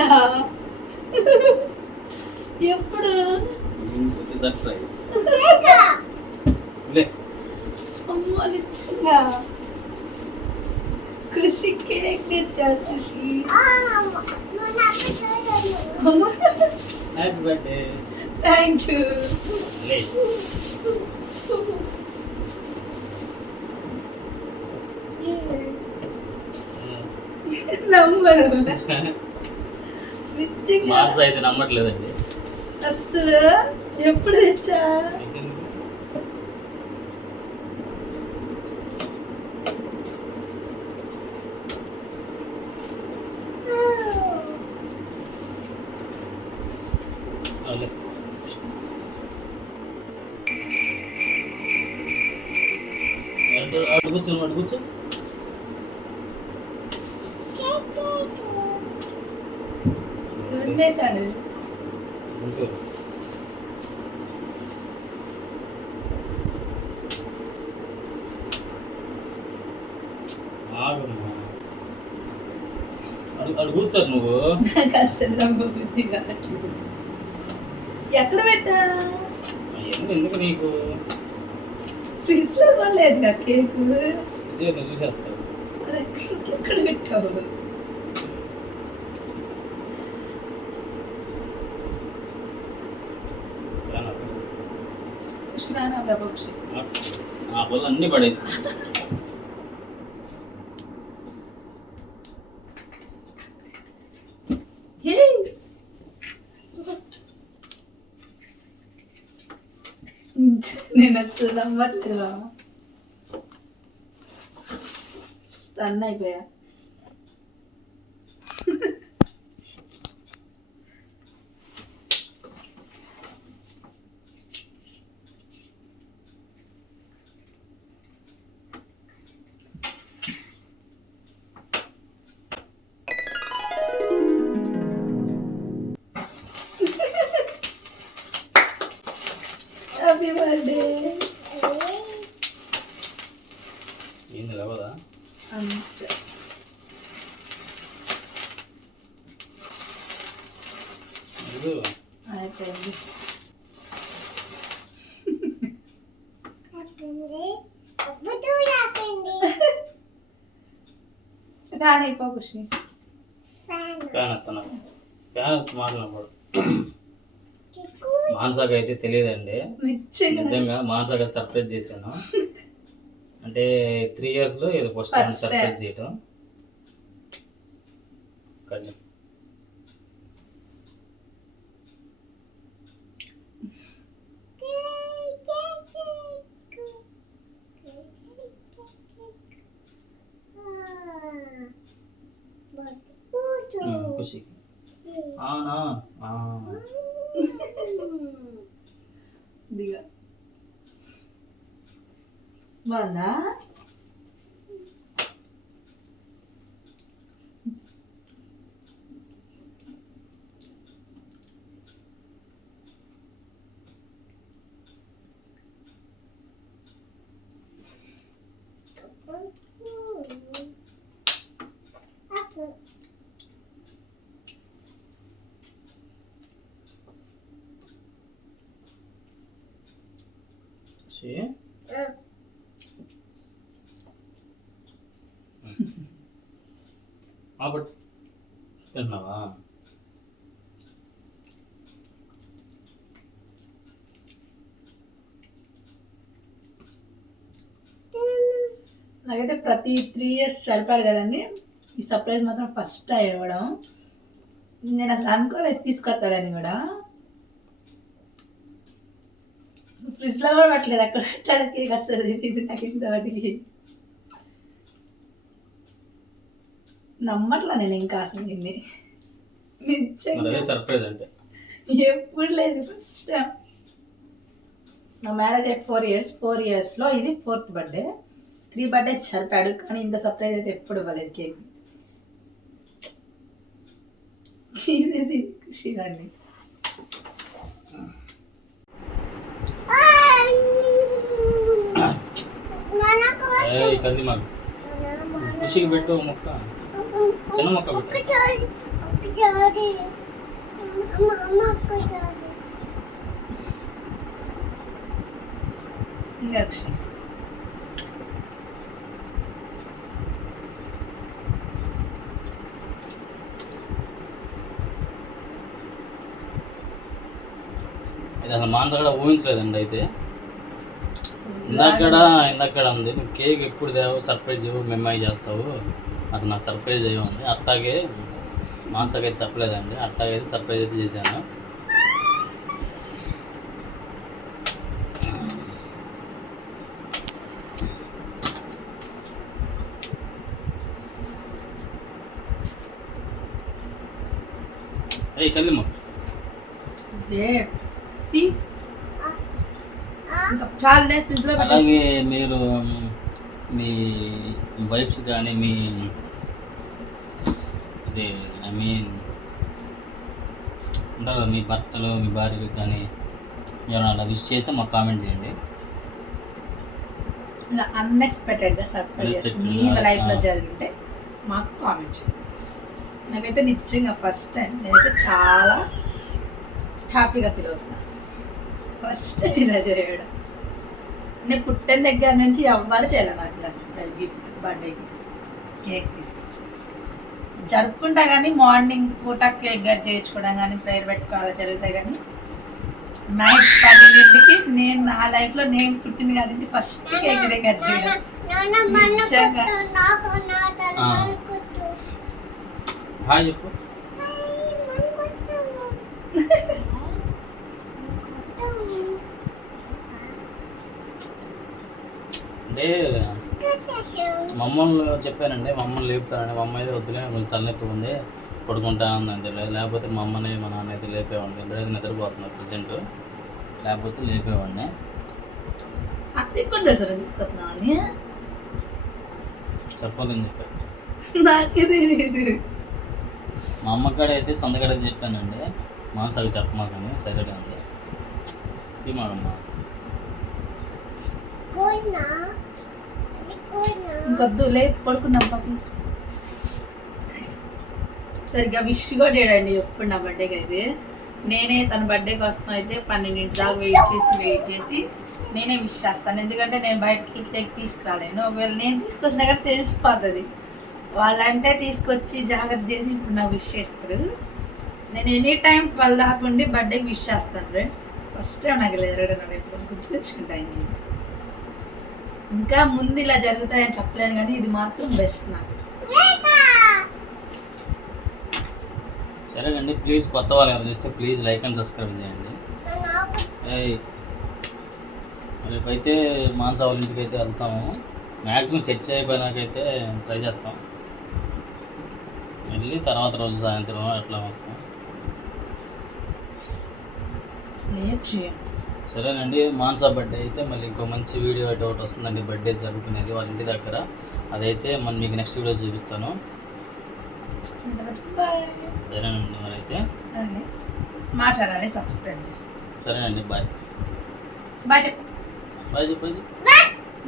అవునా? ఎప్పుడు? సర్ప్రైజ్ లే అమ్మ నిజంగా ఖుషి కేక్ తెచ్చాడు Khushi happy birthday thank you లే మార్స్ అయితే నమ్మట్లేదండి. అసలు? ఎప్పుడు తెచ్చా? లే అటు ఆగమ్మా. అడు కూర్చోరు నువ్వు. నాకు అసలు నమ్మ బుద్ధి కావట్లేదు. ఎక్కడ పెట్టా? ఎందుకు నీకు? ఫ్రిడ్జ్లో కూడా లేదు కదా కేక్? చూసేస్తావు. ఇంకెక్కడ పెట్టావు? ఆ అన్నీ పడేసి. నేను అసలు నమ్మట్లేదు బాబా స్టన్ అయిపోయా. హ్యాపీ బర్త్డే ఏంది లేవదా? అంతే అయిపోయింది. ఫ్యాన్ అయిపో ఖుషి ఫ్యాన్. ఎత్తనా? ఫ్యాన్ మాట్లాడకూడదు మానసాకి అయితే తెలియదండి. నిజంగా నిజంగా మానసాగా సర్ప్రైజ్ చేశాను. అంటే త్రీ ఇయర్స్లో ఇది ఫస్ట్ సర్ప్రైజ్. చేయటం కొంచెం ఉమ్, ఖుషి అవునా ఆ. దిగా బాగుందా ఖుషి కాబట్టి తిన్నావా? నాకైతే ప్రతి త్రీ ఇయర్స్ చదిపాడు కదండి. ఈ సర్ప్రైజ్ మాత్రం ఫస్ట్ టైం ఇవ్వడం. నేను అసలు అనుకోలేదు తీసుకొస్తాడని కూడా. ఫ్రిడ్జ్లో కూడా పెట్టలేదు అక్కడ పెట్టాడు కేక్ అసలు ఇది నాకు ఇంతవాటికి నమ్మట్లా నేను ఇంకా అసలు నిన్ను. నిజంగా. సర్ప్రైజ్ అంటే. ఎప్పుడు లేదు ఫస్ట్ టైం నా మ్యారేజ్ అయ్యి ఫోర్ ఇయర్స్ ఫోర్ ఇయర్స్లో ఇది ఫోర్త్ బర్త్డే త్రీ బర్త్డేస్ చదివాడు కానీ ఇంత సర్ప్రైజ్ అయితే ఎప్పుడు ఇవ్వలేదు కేక్ తీసేసి ఖుషి దాన్ని. కంది మాకు ఖుషికి పెట్టు ముక్క. చిన్న ముక్క పెట్టు ఇంకా అక్షయ్. ఇది అసలు మానస కూడా ఊహించలేదండి అయితే అసలు ఇందాకడ ఇందాకడ ఉంది నువ్వు కేక్ ఎప్పుడు తేవు సర్ప్రైజ్ ఇవ్వు మెమ్మాయి చేస్తావు అసలు నాకు సర్ప్రైజ్ అయ్యి ఉంది. అట్టాగే మానసకైతే చెప్పలేదండి. అట్టాగే సర్ప్రైజ్ అయితే చేశాను. ఏ కదిలిమ్మ అలాగే మీరు మ్, వైఫ్స్ కానీ మీ అదే ఐ మీన్ ఉంటారు కదా మీ భర్తలు మీ భార్యలు కానీ ఎవరైనా అలా విష్ చేస్తే మాకు కామెంట్ చేయండి. ఇలా అన్ఎక్స్పెక్టెడ్గా సర్ప్రైజ్ మీ గా, లైఫ్లో ఆ. జరిగింటే మాకు కామెంట్ చేయండి. నాకైతే నిజంగా ఫస్ట్ టైం నేనైతే చాలా హ్యాపీగా ఫీల్ అవుతున్నా. ఫస్ట్ టైం ఇలా చేయడం. నేను పుట్టిన దగ్గర నుంచి ఎవ్వరు చేయలేదు నాకు ఇలా గిఫ్ట్ బర్త్డేకి కేక్ తీసుకొచ్చి జరుపుకుంటా కానీ మార్నింగ్ పూట కేక్ కట్ చేయించుకోవడం కానీ ప్రేయర్ పెట్టుకోవాలి జరుగుతాయి కానీ నైట్ పన్నెండింటికి నేను నా లైఫ్లో నేను పుట్టింది కానీ నుంచి ఫస్ట్ కేక్ ఇదే కట్ చేయడం హాయ్ చెప్పు అంటే మమ్మల్ని చెప్పానండి మమ్మల్ని లేపుతానండి మా అమ్మ అయితే వద్దులే కొంచెం తలనొప్పి ఉంది పడుకుంటా ఉందంటే లేకపోతే మా అమ్మని మా నాన్న అయితే లేపేవాడిని. ఇద్దరైతే నిద్రపోతున్నారు ప్రజెంట్ లేకపోతే లేపేవాడిని. సరే చెప్పాలని చెప్పాను. నాకే తెలియదు మా అమ్మకాడ అయితే సొంతకాడ చెప్పానండి. మానసాకి చెప్పమాకని సైలెంట్ ఉంది మాడమ్మా ఇంకొద్దు లే పడుకుందాం పాపి సరిగ్గా విష్ కూడా చేయడండి ఎప్పుడు నా బర్త్డేకి అయితే. నేనే తన బర్త్డే కోసం అయితే పన్నెండింటి దాకా వెయిట్ చేసి వెయిట్ చేసి నేనే విష్ చేస్తాను. ఎందుకంటే నేను బయటకి కేక్ తీసుకురాలేను. ఒకవేళ నేను తీసుకొచ్చినా కానీ తెలిసిపోతుంది. వాళ్ళంటే తీసుకొచ్చి జాగ్రత్త చేసి ఇప్పుడు నాకు విష్ చేస్తారు నేను ఎనీ టైం ట్వెల్వ్ దాకా ఉండి బర్త్డేకి విష్ చేస్తాను ఫ్రెండ్స్ ఫస్ట్ టైం నాకు ఇలా జరగడం నాకు ఎప్పుడు గుర్తెచ్చుకుంటాను ఇంకా ముందు ఇలా జరుగుతాయని చెప్పలేను కానీ ఇది మాత్రం బెస్ట్ నాకు. సరేనండి ప్లీజ్ కొత్త వాళ్ళు ఎవరు చూస్తే ప్లీజ్ లైక్ అండ్ సబ్స్క్రైబ్ చేయండి. రేపైతే మానస వాళ్ళ ఇంటికి అయితే వెళ్తాము. మ్యాక్సిమం చర్చ అయిపోయినాకైతే ట్రై చేస్తాం. వెళ్ళి తర్వాత రోజు సాయంత్రం అట్లా వస్తాం? సరేనండి మానస బర్త్డే అయితే మళ్ళీ ఇంకో మంచి వీడియో అయితే ఒకటి వస్తుందండి బర్త్డే జరుగుతున్నది వాళ్ళ ఇంటి దగ్గర. అదైతే మనం మీకు నెక్స్ట్ వీడియో చూపిస్తాను. బాయ్ సరేనండి మరి అయితే మా ఛానల్ని సబ్స్క్రైబ్ సరేనండి బాయ్. బాయ్ చెప్పు బాయ్ చెప్పు.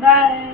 బాయ్.